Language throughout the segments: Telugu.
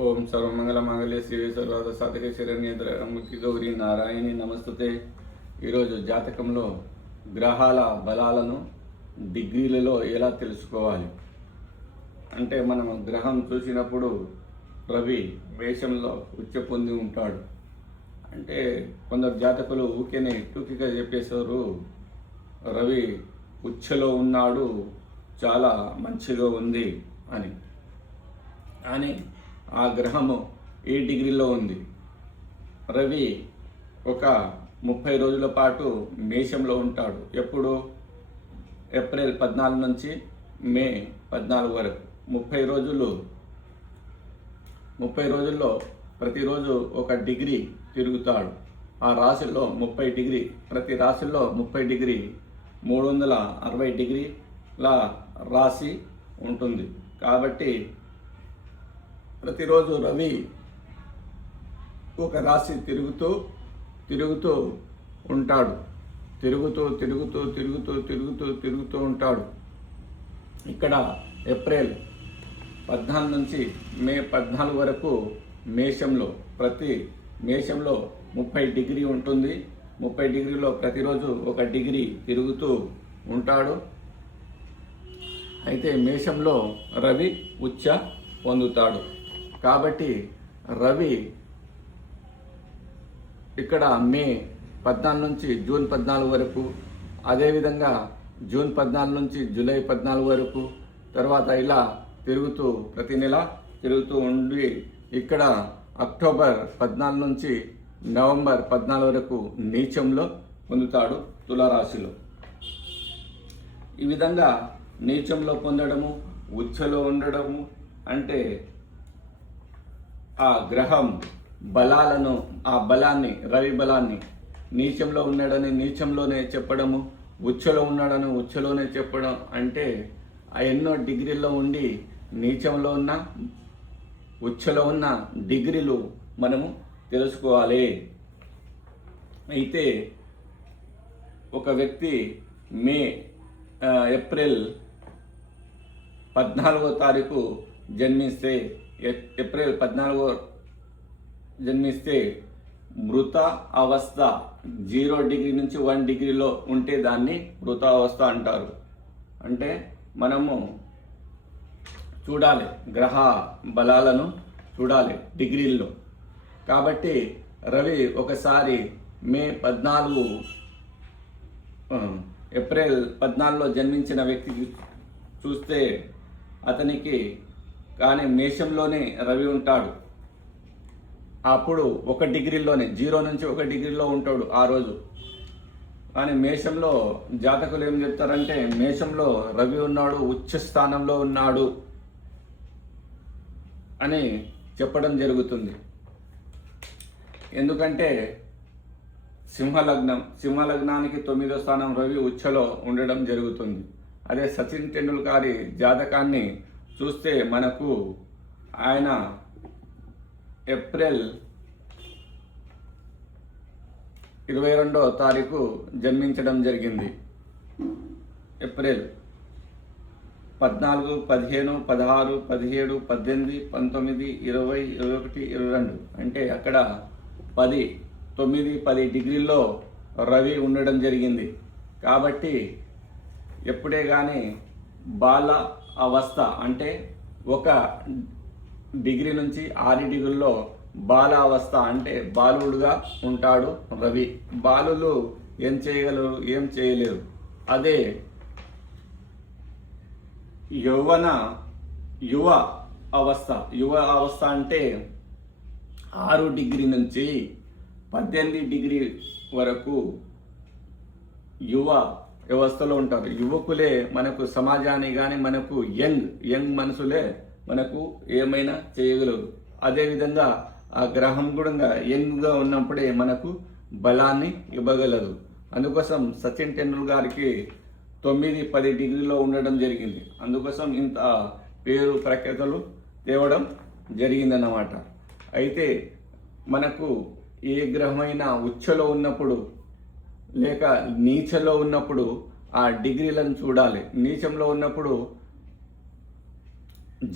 ఓం సర్వమంగళ శివే సర్వాద సాధక శరణ్యముఖి గౌరీ నారాయణి నమస్తుతే. ఈరోజు జాతకంలో గ్రహాల బలాలను డిగ్రీలలో ఎలా తెలుసుకోవాలి అంటే, మనం గ్రహం చూసినప్పుడు రవి మేషంలో ఉచ్చ పొంది ఉంటాడు అంటే కొందరు జాతకులు ఊరికేనే టూకిగా చెప్పేశారు, రవి ఉచ్చలో ఉన్నాడు, చాలా మంచిగా ఉంది అని. కానీ ఆ గ్రహము ఏ డిగ్రీలో ఉంది? రవి ఒక 30 రోజుల పాటు మేషంలో ఉంటాడు. ఎప్పుడు? ఏప్రిల్ 14 నుంచి మే 14 వరకు 30 రోజులు. 30 రోజుల్లో ప్రతిరోజు ఒక డిగ్రీ తిరుగుతాడు. ఆ రాశిలో 30 డిగ్రీ, ప్రతి రాశిలో 30 డిగ్రీ, 360 డిగ్రీల రాశి ఉంటుంది. కాబట్టి ప్రతిరోజు రవి ఒక రాశి తిరుగుతూ ఉంటాడు. తిరుగుతూ ఉంటాడు. ఇక్కడ ఏప్రిల్ 14 నుంచి మే 14 వరకు మేషంలో, ప్రతి మేషంలో 30 డిగ్రీ ఉంటుంది. 30 డిగ్రీలో ప్రతిరోజు ఒక డిగ్రీ తిరుగుతూ ఉంటాడు. అయితే మేషంలో రవి ఉచ్చ పొందుతాడు. కాబట్టి రవి ఇక్కడ మే 14 నుంచి జూన్ 14 వరకు, అదేవిధంగా జూన్ 14 నుంచి జూలై 14 వరకు, తర్వాత ఇలా తిరుగుతూ ప్రతి నెల తిరుగుతూ ఉండి ఇక్కడ అక్టోబర్ 14 నుంచి నవంబర్ 14 వరకు నీచంలో పొందుతాడు తులారాశిలో. ఈ విధంగా నీచంలో పొందడము, ఉచ్చలో ఉండడము అంటే ఆ గ్రహం బలాలను, ఆ బలాన్ని, రవి బలాన్ని నీచంలో ఉన్నాడని నీచంలోనే చెప్పడము, ఉచ్చలో ఉన్నాడని ఉచ్చలోనే చెప్పడం అంటే ఆ ఎన్నో డిగ్రీల్లో ఉండి నీచంలో ఉన్న, ఉచ్చలో ఉన్న డిగ్రీలు మనము తెలుసుకోవాలి. అయితే ఒక వ్యక్తి ఏప్రిల్ 14వ తారీఖు జన్మిస్తే, ఏప్రిల్ 14 జన్మిస్తే మృత అవస్థ 0 డిగ్రీ నుంచి 1 డిగ్రీలో ఉంటే దాన్ని మృత అవస్థ అంటారు. అంటే మనము చూడాలి, గ్రహ బలాలను చూడాలి డిగ్రీల్లో. కాబట్టి రవి ఒకసారి ఏప్రిల్ 14లో జన్మించిన వ్యక్తికి చూస్తే అతనికి కానీ మేషంలోనే రవి ఉంటాడు. అప్పుడు 1 డిగ్రీలోనే, 0 నుంచి 1 డిగ్రీలో ఉంటాడు ఆ రోజు. కానీ మేషంలో జాతకులు ఏం చెప్తారంటే, మేషంలో రవి ఉన్నాడు, ఉచ్చ స్థానంలో ఉన్నాడు అని చెప్పడం జరుగుతుంది. ఎందుకంటే సింహలగ్నానికి 9వ స్థానం రవి ఉచ్చలో ఉండడం జరుగుతుంది. అదే సచిన్ టెండూల్కర్ జాతకాన్ని చూస్తే మనకు ఆయన ఏప్రిల్ 22వ తారీఖు జన్మించడం జరిగింది. ఏప్రిల్ 14, 15, 16, 17, 18, 19, 20, 21, 22 అంటే అక్కడ 9-10 డిగ్రీల్లో రవి ఉండడం జరిగింది. కాబట్టి ఎప్పుడే కానీ బాల అవస్థ అంటే 1 డిగ్రీ నుంచి 6 డిగ్రీల్లో బాల అవస్థ అంటే బాలుడుగా ఉంటాడు రవి. బాలులు ఏం చేయగలరు, ఏం చేయలేరు. అదే యువ అవస్థ అంటే 6 డిగ్రీ నుంచి 18 డిగ్రీ వరకు యువ వ్యవస్థలో ఉంటారు. యువకులే మనకు సమాజాన్ని కానీ, మనకు యంగ్ మనసులే మనకు ఏమైనా చేయగలరు. అదేవిధంగా ఆ గ్రహం కూడా యంగ్గా ఉన్నప్పుడే మనకు బలాన్ని ఇవ్వగలదు. అందుకోసం సచిన్ టెండూల్కర్కి 9-10 డిగ్రీలో ఉండడం జరిగింది. అందుకోసం ఇంత పేరు ప్రఖ్యాతలు తేవడం జరిగిందన్నమాట. అయితే మనకు ఏ గ్రహమైనా ఉచ్చలో ఉన్నప్పుడు లేక నీచలో ఉన్నప్పుడు ఆ డిగ్రీలను చూడాలి. నీచంలో ఉన్నప్పుడు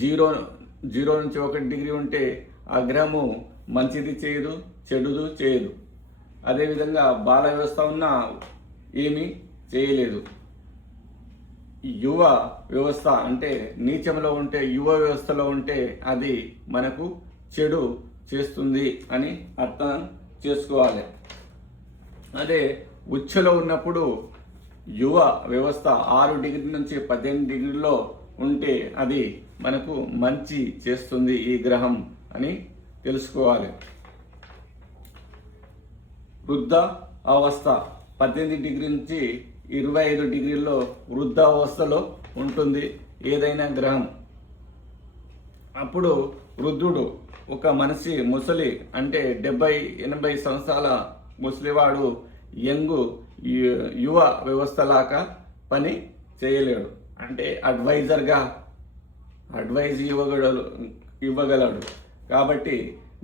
0 0 నుంచి 1 డిగ్రీ ఉంటే ఆ గ్రహము మంచిది చేయదు, చెడుదు చేయదు. అదేవిధంగా బాల వ్యవస్థ ఉన్నా ఏమీ చేయలేదు. యువ వ్యవస్థ అంటే నీచంలో ఉంటే, యువ వ్యవస్థలో ఉంటే అది మనకు చెడు చేస్తుంది అని అర్థం చేసుకోవాలి. అదే ఉచ్చలో ఉన్నప్పుడు యువ వ్యవస్థ 6 డిగ్రీ నుంచి 18 డిగ్రీలో ఉంటే అది మనకు మంచి చేస్తుంది ఈ గ్రహం అని తెలుసుకోవాలి. వృద్ధ అవస్థ 18 డిగ్రీ నుంచి 25 డిగ్రీల్లో వృద్ధ అవస్థలో ఉంటుంది ఏదైనా గ్రహం. అప్పుడు వృద్ధుడు ఒక మనిషి ముసలి అంటే 70-80 సంవత్సరాల ముసలివాడు యంగ్ యువ వ్యవస్థలాగా పని చేయలేడు. అంటే అడ్వైజర్గా అడ్వైజ్ ఇవ్వగలడు. కాబట్టి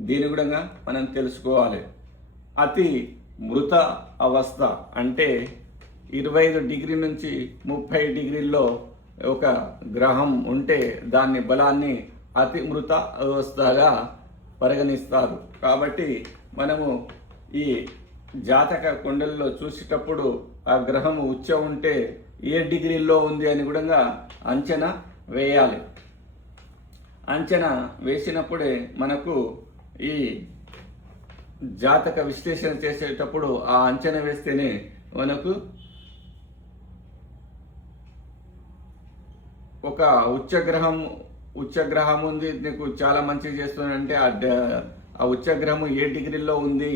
దీని కూడా మనం తెలుసుకోవాలి. అతి మృత అవస్థ అంటే 25 డిగ్రీ నుంచి 30 డిగ్రీల్లో ఒక గ్రహం ఉంటే దాన్ని బలాన్ని అతి మృత అవస్థగా పరిగణిస్తారు. కాబట్టి మనము ఈ జాతక కుండలిలో చూసేటప్పుడు ఆ గ్రహం ఉచ్చ ఉంటే ఏ డిగ్రీల్లో ఉంది అని కూడా అంచనా వేయాలి. అంచనా వేసినప్పుడే మనకు ఈ జాతక విశ్లేషణ చేసేటప్పుడు ఆ అంచనా వేస్తేనే మనకు ఒక ఉచ్చగ్రహం ఉంది, నీకు చాలా మంచిగా చేస్తుందంటే ఆ ఉచ్చగ్రహం ఏ డిగ్రీలో ఉంది,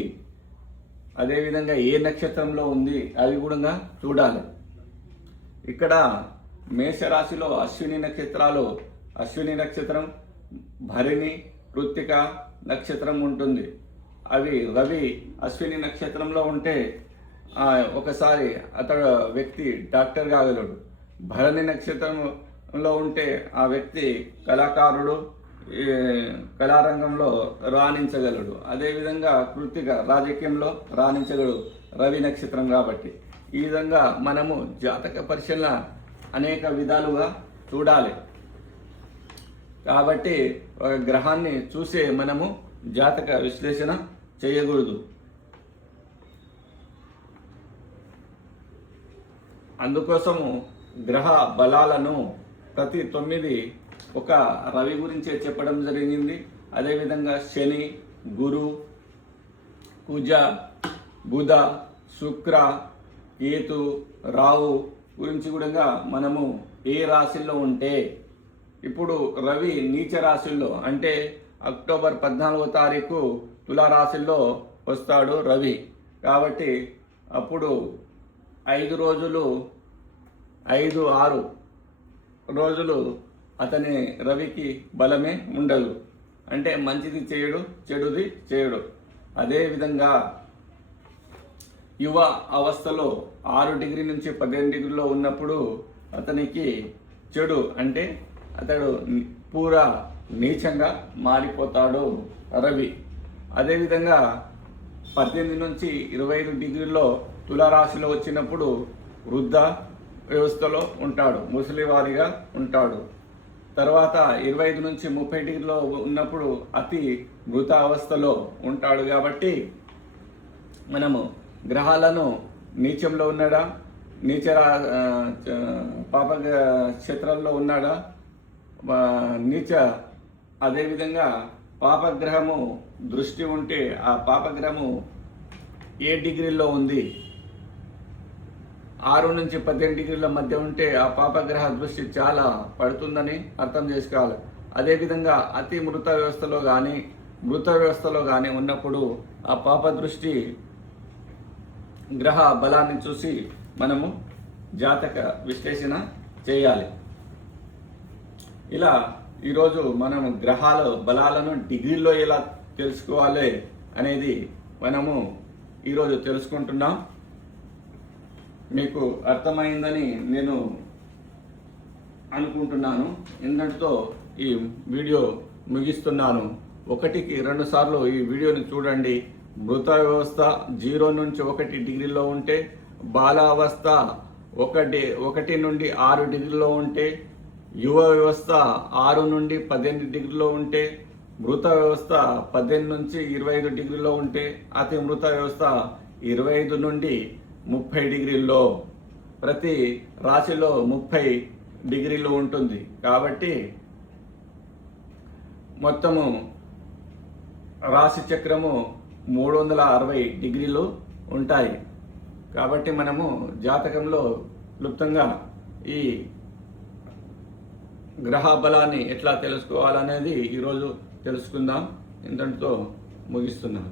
అదేవిధంగా ఏ నక్షత్రంలో ఉంది అవి కూడా చూడాలి. ఇక్కడ మేషరాశిలో అశ్విని నక్షత్రం, భరిణి, కృత్తిక నక్షత్రం ఉంటుంది. అవి రవి అశ్విని నక్షత్రంలో ఉంటే ఒకసారి అతడు వ్యక్తి డాక్టర్ కాగలడు. భరణి నక్షత్రంలో ఉంటే ఆ వ్యక్తి కళాకారుడు, కళారంగంలో రాణించగలడు. అదేవిధంగా కృత్తిక రాజకీయంలో రాణించగలడు రవి నక్షత్రం కాబట్టి. ఈ విధంగా మనము జాతక పరిశీలన అనేక విధాలుగా చూడాలి. కాబట్టి ఒక గ్రహాన్ని చూసే మనము జాతక విశ్లేషణ చేయకూడదు. అందుకోసము గ్రహ బలాలను ప్రతి 9 ఒక రవి గురించే చెప్పడం జరిగింది. అదేవిధంగా శని, గురు, కుజ, బుధ, శుక్ర, కేతు, రాహు గురించి కూడా మనము ఏ రాశిలో ఉంటే, ఇప్పుడు రవి నీచ రాశిలో అంటే అక్టోబర్ 14వ తారీఖు తులారాశిలో వస్తాడు రవి. కాబట్టి అప్పుడు 5 రోజులు 5-6 రోజులు అతని రవికి బలమే ఉండదు. అంటే మంచిది చేయడు, చెడుది చేయడు. అదేవిధంగా యువ అవస్థలో 6 డిగ్రీ నుంచి 15 డిగ్రీలో ఉన్నప్పుడు అతనికి చెడు అంటే అతడు పూరా నీచంగా మారిపోతాడు రవి. అదేవిధంగా 18 నుంచి 25 డిగ్రీల్లో తులారాశిలో వచ్చినప్పుడు వృద్ధ వ్యవస్థలో ఉంటాడు, ముసలివారిగా ఉంటాడు. తర్వాత 25 నుంచి 30 డిగ్రీలో ఉన్నప్పుడు అతి మృత అవస్థలో ఉంటాడు. కాబట్టి మనము గ్రహాలను నీచంలో ఉన్నాడా, పాప క్షేత్రంలో ఉన్నాడా, నీచ అదేవిధంగా పాపగ్రహము దృష్టి ఉంటే ఆ పాపగ్రహము ఏ డిగ్రీలో ఉంది, 6 నుంచి 18 డిగ్రీల మధ్య ఉంటే ఆ పాపగ్రహ దృష్టి చాలా పడుతుందని అర్థం చేసుకోవాలి. అదేవిధంగా అతి మృత వ్యవస్థలో కానీ ఉన్నప్పుడు ఆ పాప దృష్టి గ్రహ బలాన్ని చూసి మనము జాతక విశ్లేషణ చేయాలి. ఇలా ఈరోజు మనము గ్రహాల బలాలను డిగ్రీల్లో ఎలా తెలుసుకోవాలి అనేది మనము ఈరోజు తెలుసుకుంటున్నాం. మీకు అర్థమైందని నేను అనుకుంటున్నాను. ఇంతటితో ఈ వీడియో ముగిస్తున్నాను. 1కి 2 సార్లు ఈ వీడియోని చూడండి. మృత వ్యవస్థ 0 నుంచి 1 డిగ్రీలో ఉంటే, బాల అవస్థ 1 నుండి 6 డిగ్రీలో ఉంటే, యువ వ్యవస్థ 6 నుండి 18 డిగ్రీలో ఉంటే, మృత వ్యవస్థ 18 నుంచి 25 డిగ్రీలో ఉంటే, అతి మృత వ్యవస్థ 25 నుండి 30 డిగ్రీల్లో, ప్రతి రాశిలో 30 డిగ్రీలు ఉంటుంది. కాబట్టి మొత్తము రాశి చక్రము 360 డిగ్రీలు ఉంటాయి. కాబట్టి మనము జాతకంలో క్లుప్తంగా ఈ గ్రహ బలాన్ని ఎట్లా తెలుసుకోవాలనేది ఈరోజు తెలుసుకుందాం. ఇంతటితో ముగిస్తున్నాను.